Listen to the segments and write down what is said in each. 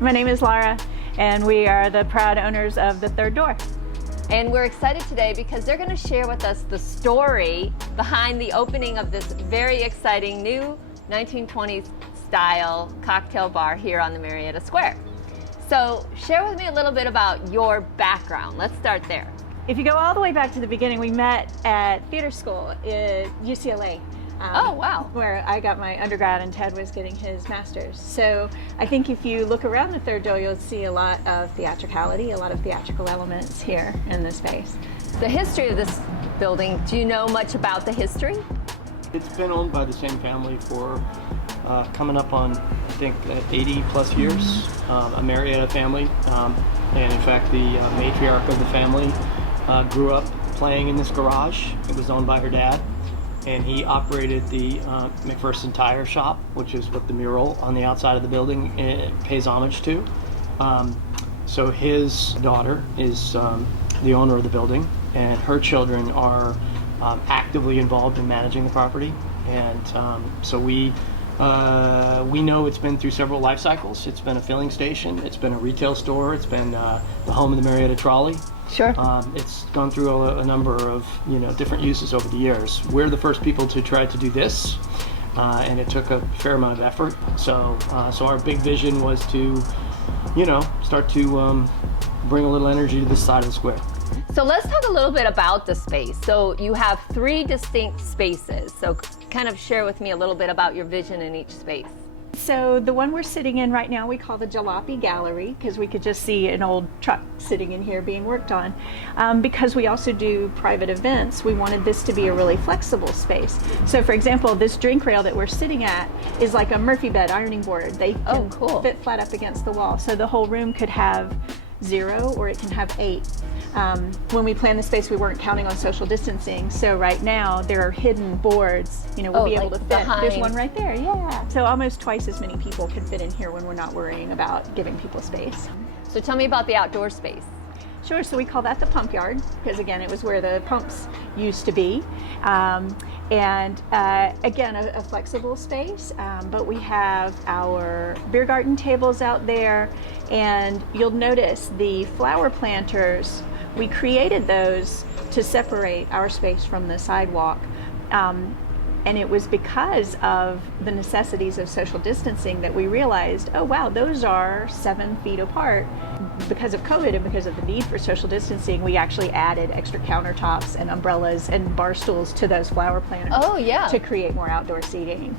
My name is Laura, and we are the proud owners of the Third Door. And we're excited today because they're going to share with us the story behind the opening of this very exciting new 1920s style cocktail bar here on the Marietta Square. So share with me a little bit about your background. Let's start there. If you go all the way back to the beginning, we met at theater school at UCLA. Oh, wow. Where I got my undergrad and Ted was getting his master's. So I think if you look around the Third Door, you'll see a lot of theatricality, a lot of theatrical elements here in this space. The history of this building, do you know much about the history? It's been owned by the same family for coming up on, I think, 80 plus years, a Marietta family. And in fact, the matriarch of the family grew up playing in this garage. It was owned by her dad. And he operated the McPherson Tire Shop, which is what the mural on the outside of the building pays homage to. So his daughter is the owner of the building, and her children are actively involved in managing the property. And so we know it's been through several life cycles. It's been a filling station, it's been a retail store, it's been the home of the Marietta Trolley. Sure. It's gone through a number of different uses over the years. We're the first people to try to do this, and it took a fair amount of effort. So our big vision was to, start to bring a little energy to this side of the square. So let's talk a little bit about the space. So you have 3 distinct spaces. So kind of share with me a little bit about your vision in each space. So the one we're sitting in right now we call the Jalopy Gallery, because we could just see an old truck sitting in here being worked on. Because we also do private events, we wanted this to be a really flexible space. So for example, this drink rail that we're sitting at is like a Murphy bed ironing board. They can fit flat up against the wall. So the whole room could have 0 or it can have 8. When we planned the space, we weren't counting on social distancing. So right now there are hidden boards, we'll be able to fit. Behind. There's one right there, yeah. So almost twice as many people could fit in here when we're not worrying about giving people space. So tell me about the outdoor space. Sure, so we call that the pump yard, because again, it was where the pumps used to be. Again, a flexible space, but we have our beer garden tables out there, and you'll notice the flower planters, we created those to separate our space from the sidewalk. And it was because of the necessities of social distancing that we realized, oh wow, those are 7 feet apart. Because of COVID and because of the need for social distancing, we actually added extra countertops and umbrellas and bar stools to those flower planters. Oh yeah. To create more outdoor seating.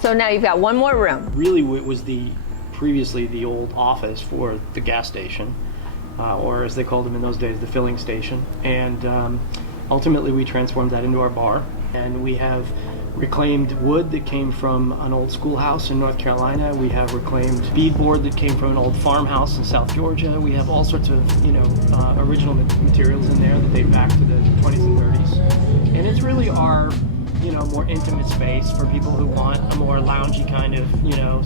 So now you've got one more room. Really, it was previously the old office for the gas station, or as they called them in those days, the filling station. And ultimately we transformed that into our bar. And we have reclaimed wood that came from an old schoolhouse in North Carolina. We have reclaimed beadboard that came from an old farmhouse in South Georgia. We have all sorts of, original materials in there that date back to the 20s and 30s. And it's really our, more intimate space for people who want a more loungy kind of,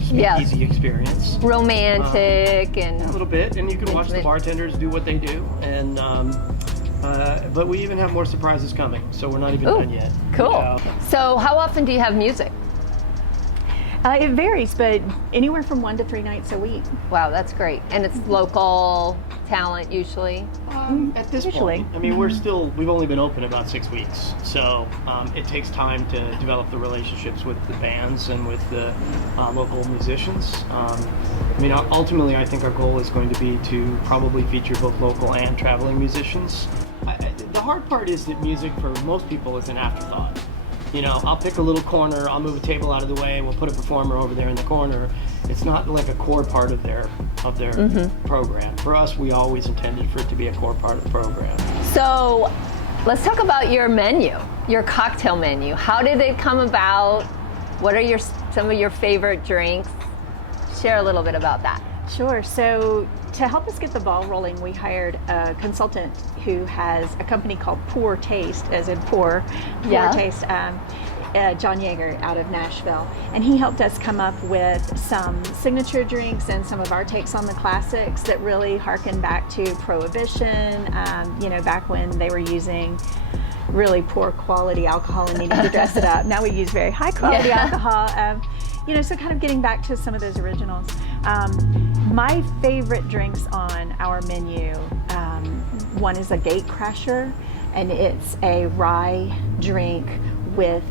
speakeasy experience. Romantic and a little bit, and you can watch the bartenders do what they do. And but we even have more surprises coming, so we're not even done yet. Cool. So how often do you have music? It varies, but anywhere from 1 to 3 nights a week. Wow, that's great. And it's local talent usually? At this point, I mean, we've only been open about 6 weeks, so it takes time to develop the relationships with the bands and with the local musicians. Ultimately, I think our goal is going to be to probably feature both local and traveling musicians. The hard part is that music for most people is an afterthought. I'll pick a little corner, I'll move a table out of the way, we'll put a performer over there in the corner. It's not like a core part of their program. For us, we always intended for it to be a core part of the program. So let's talk about your menu, your cocktail menu. How did it come about? What are some of your favorite drinks? Share a little bit about that. Sure. So to help us get the ball rolling, we hired a consultant who has a company called Poor Taste, as in poor taste, John Yeager out of Nashville. And he helped us come up with some signature drinks and some of our takes on the classics that really harken back to Prohibition, back when they were using really poor quality alcohol and needing to dress it up. Now we use very high quality alcohol. So kind of getting back to some of those originals. My favorite drinks on our menu, one is a gate crasher, and it's a rye drink with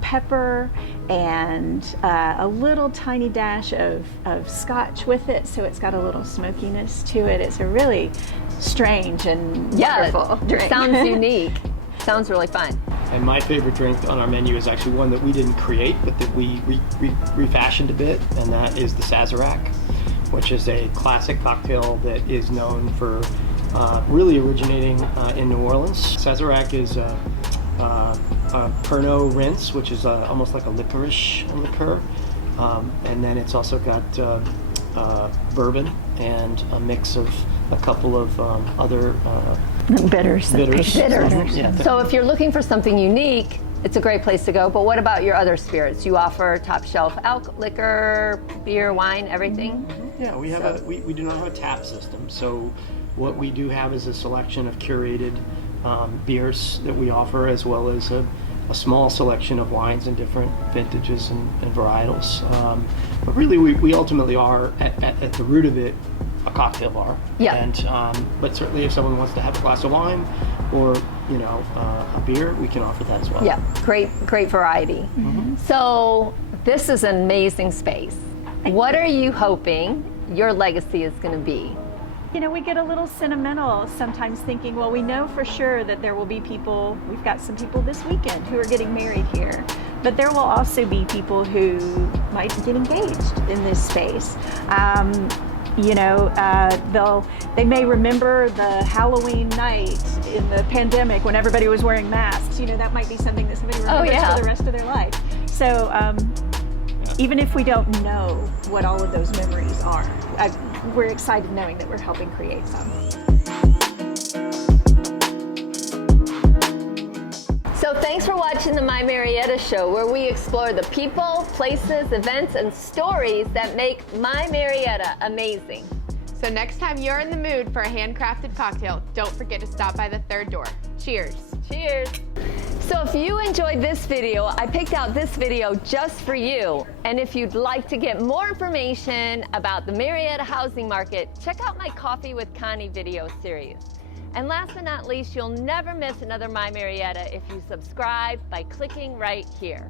pepper and a little tiny dash of scotch with it, so it's got a little smokiness to it. It's a really strange and wonderful drink. Sounds unique. Sounds really fun. And my favorite drink on our menu is actually one that we didn't create, but that we refashioned a bit, and that is the Sazerac, which is a classic cocktail that is known for really originating in New Orleans. Sazerac is a Pernod rinse, which is almost like a licorice liqueur, and then it's also got bourbon and a mix of a couple of other bitters. Yeah. So if you're looking for something unique, it's a great place to go. But what about your other spirits? You offer top shelf liquor, beer, wine, everything? Yeah, we have we do not have a tap system. So what we do have is a selection of curated beers that we offer, as well as a small selection of wines in different vintages and varietals. But really, we ultimately are at the root of it a cocktail bar. Yeah. And but certainly, if someone wants to have a glass of wine or a beer, we can offer that as well. Yeah, great variety. So this is an amazing space. What are you hoping your legacy is going to be? We get a little sentimental sometimes, thinking, well, we know for sure that there will be people, we've got some people this weekend who are getting married here, but there will also be people who might get engaged in this space. They may remember the Halloween night in the pandemic when everybody was wearing masks. That might be something that somebody remembers for the rest of their life. So even if we don't know what all of those memories are, we're excited knowing that we're helping create some. So thanks for watching the My Marietta Show, where we explore the people, places, events, and stories that make My Marietta amazing. So next time you're in the mood for a handcrafted cocktail, don't forget to stop by the third door. Cheers. Cheers. So if you enjoyed this video, I picked out this video just for you. And if you'd like to get more information about the Marietta housing market, check out my Coffee with Connie video series. And last but not least, you'll never miss another My Marietta if you subscribe by clicking right here.